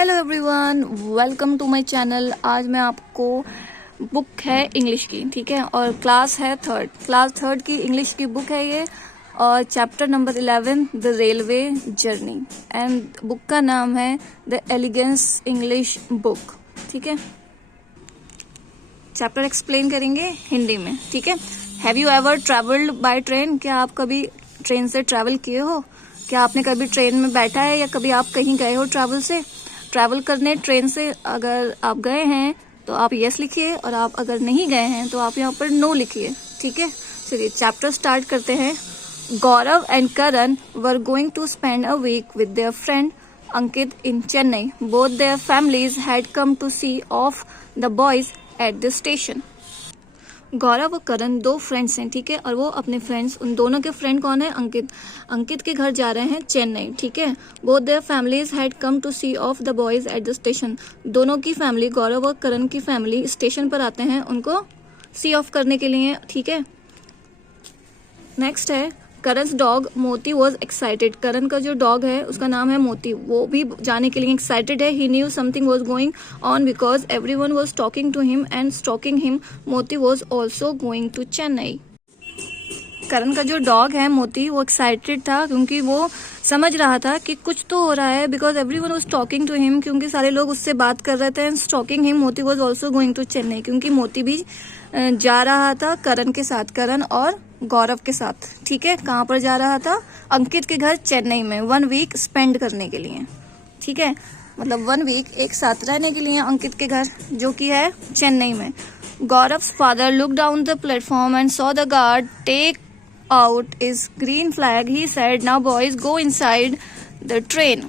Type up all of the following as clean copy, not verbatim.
Hello everyone, welcome to my channel. आज मैं आपको बुक है इंग्लिश की, ठीक है, और क्लास थर्ड की इंग्लिश की बुक है ये, और chapter number 11 the railway journey, and book का नाम है द एलिगेंस इंग्लिश बुक। ठीक है, चैप्टर एक्सप्लेन करेंगे हिंदी में। ठीक है, have you ever travelled by train? क्या आप कभी ट्रेन से ट्रैवल किए हो? क्या आपने कभी ट्रेन में बैठा है, या कभी आप कहीं गए हो ट्रैवल करने ट्रेन से? अगर आप गए हैं तो आप यस लिखिए, और आप अगर नहीं गए हैं तो आप यहाँ पर नो लिखिए। ठीक है, चलिए चैप्टर स्टार्ट करते हैं। Gaurav and Karan were going to spend a week with their friend Ankit in Chennai. Both their families had come to see off the boys at the station. Gaurav और करण दो फ्रेंड्स हैं, ठीक है, और वो अपने फ्रेंड्स, उन दोनों के फ्रेंड कौन है? अंकित के घर जा रहे हैं चेन्नई। ठीक है, both their families had come to see off the boys at the station. दोनों की फैमिली, गौरव और करण की फैमिली स्टेशन पर आते हैं उनको सी ऑफ करने के लिए। ठीक है, नेक्स्ट है करण's डॉग मोती वॉज एक्साइटेड। करण का जो डॉग है उसका नाम है मोती, वो भी जाने के लिए एक्साइटेड है। He knew something was going on because everyone was talking to him and stalking him. Moti was also going to Chennai. Karan का जो डॉग है मोती, वो एक्साइटेड था क्योंकि वो समझ रहा था कि कुछ तो हो रहा है, because everyone was talking to him, क्योंकि सारे लोग उससे बात कर रहे थे, and stalking him, Moti was also going to Chennai, क्योंकि मोती भी जा रहा था करण के साथ, करण और गौरव के साथ। ठीक है, कहाँ पर जा रहा था? अंकित के घर चेन्नई में 1 वीक स्पेंड करने के लिए। ठीक है, मतलब 1 वीक एक साथ रहने के लिए अंकित के घर, जो कि है चेन्नई में। Gaurav's father look down the platform and saw the guard take out his green flag. He said, now boys go inside the train.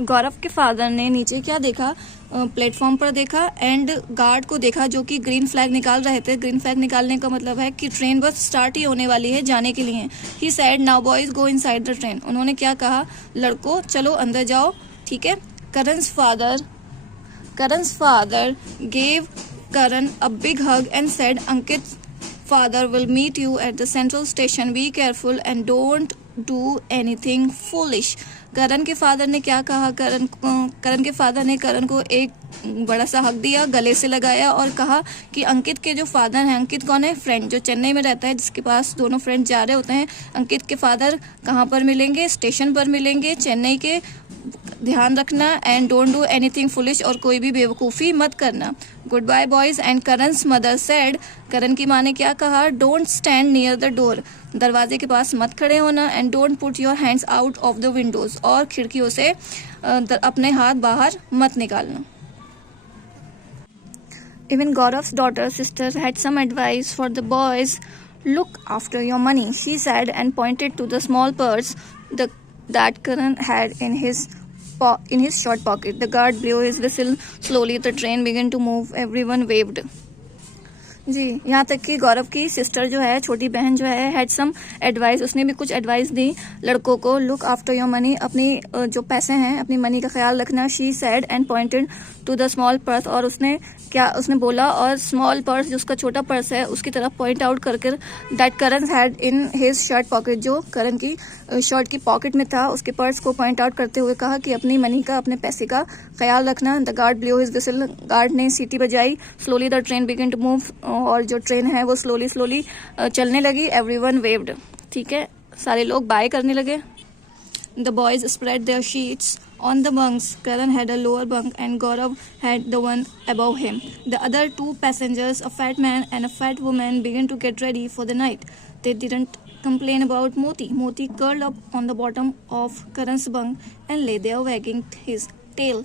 गौरव के फादर ने नीचे क्या देखा? प्लेटफॉर्म पर देखा, एंड गार्ड को देखा जो कि ग्रीन फ्लैग निकाल रहे थे। ग्रीन फ्लैग निकालने का मतलब है कि ट्रेन बस स्टार्ट ही होने वाली है, जाने के लिए। He said now boys go inside the train. उन्होंने क्या कहा? लड़कों चलो अंदर जाओ। ठीक है, Karan's father gave Karan a big hug and said, Ankit father will meet you at the central station. Be careful and don't do anything foolish. करण के फादर ने क्या कहा? करण के फादर ने करण को एक बड़ा सा हक दिया, गले से लगाया, और कहा कि अंकित के जो फादर हैं, अंकित कौन है? फ्रेंड, जो चेन्नई में रहता है, जिसके पास दोनों फ्रेंड जा रहे होते हैं। अंकित के फादर कहाँ पर मिलेंगे? स्टेशन पर मिलेंगे, चेन्नई के। ध्यान रखना, and don't do anything foolish, और कोई भी बेवकूफ़ी मत करना। Good bye boys. And Karan's mother said, Karan की माँ ने क्या कहा? Don't stand near the door, दरवाजे के पास मत खड़े होना। And don't put your hands out of the windows, और खिड़कियों से अपने हाथ बाहर मत निकालना। Even Gaurav's daughter sister had some advice for the boys. Look after your money, she said, and pointed to the small purse that Karan had in his short pocket. The guard blew his whistle. Slowly the train began to move. Everyone waved. जी, यहाँ तक कि गौरव की sister जो है, छोटी बहन जो है, हैड सम एडवाइस, उसने भी कुछ एडवाइस दी लड़कों को। लुक आफ्टर योर मनी, अपनी जो पैसे हैं, अपनी मनी का ख्याल रखना। She said and pointed to the small purse, और उसने बोला, और स्मॉल पर्स, जो उसका छोटा पर्स है, उसकी तरफ पॉइंट आउट करके, that Karan had in his shirt pocket, जो करण की शर्ट की पॉकेट में था, उसके पर्स को पॉइंट आउट करते हुए कहा कि अपनी मनी का, अपने पैसे का ख्याल रखना। The guard blow his whistle, guard ने सीटी बजाई। Slowly the train begin to move, और जो ट्रेन है वो स्लोली चलने लगी। एवरीवन वेव्ड, ठीक है, सारे लोग बाय करने लगे। The boys spread their sheets on the bunks. Karan had a lower bunk and Gaurav had the one above him. The other two passengers, a fat man and a fat woman, began to get ready for the night. They didn't complain about Moti. Moti curled up on the bottom of Karan's bunk and lay there wagging his tail.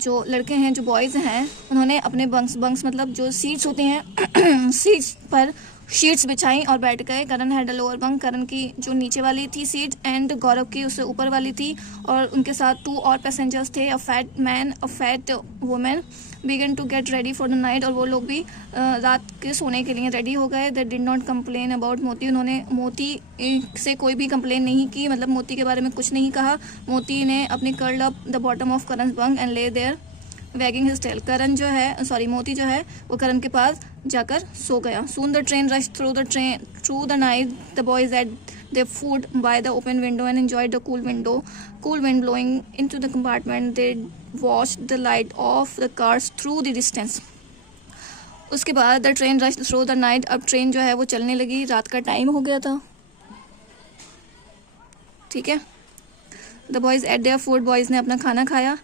जो लड़के हैं, जो boys हैं, उन्होंने अपने bunks मतलब जो seats होती हैं सीट्स पर शीट्स बिछाई और बैठ गए। करण हैड अ लोअर बंक, करण की जो नीचे वाली थी सीट, एंड गौरव की उससे ऊपर वाली थी, और उनके साथ 2 और पैसेंजर्स थे, a fat man, a fat woman. Began to get ready for the night, और वो लोग भी रात के सोने के लिए रेडी हो गए। They did not complain about मोती, उन्होंने मोती से कोई भी कंप्लेन नहीं की, मतलब मोती के बारे में कुछ नहीं कहा। मोती ने अपनी curled up the bottom of Karan's bunk and lay there wagging his tail. Moti जो है वो करण के पास जाकर सो गया। Soon the train rushed through the night. The boys ate their food by the open window and enjoyed the cool wind blowing into the compartment. They watched the light of the cars through the distance. उसके बाद the train rush through the night. अब train जो है वो चलने लगी, रात का टाइम हो गया था, ठीक है। The boys ate their food, boys ने अपना खाना खाया।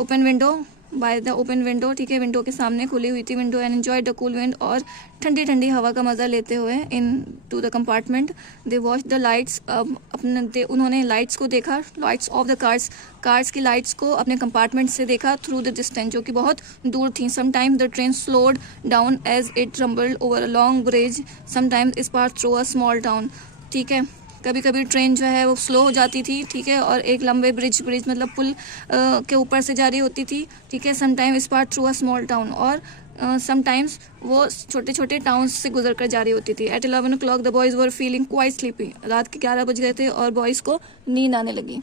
Open window, by the open window, ठीक है, विंडो के सामने खुली हुई थी window. And enjoy the cool wind, और ठंडी ठंडी हवा का मज़ा लेते हुए into the compartment. They watch the lights, उन्होंने लाइट्स को देखा, लाइट्स ऑफ द कार्स की लाइट्स को अपने कंपार्टमेंट से देखा थ्रू द डिस्टेंस, जो कि बहुत दूर थी। Sometimes the train slowed down as it rumbled over a long bridge, sometimes इस पार थ्रू अ स्मॉल टाउन, ठीक है। कभी कभी ट्रेन जो है वो स्लो हो जाती थी, ठीक है, और एक लंबे ब्रिज मतलब पुल के ऊपर से जा रही होती थी, ठीक है। समटाइम इस पार थ्रू अ स्मॉल टाउन, और समटाइम्स वो छोटे छोटे टाउन्स से गुजर कर जा रही होती थी। At 11 o'clock the boys were feeling quite sleepy, रात के 11 बज गए थे और बॉयज़ को नींद आने लगी।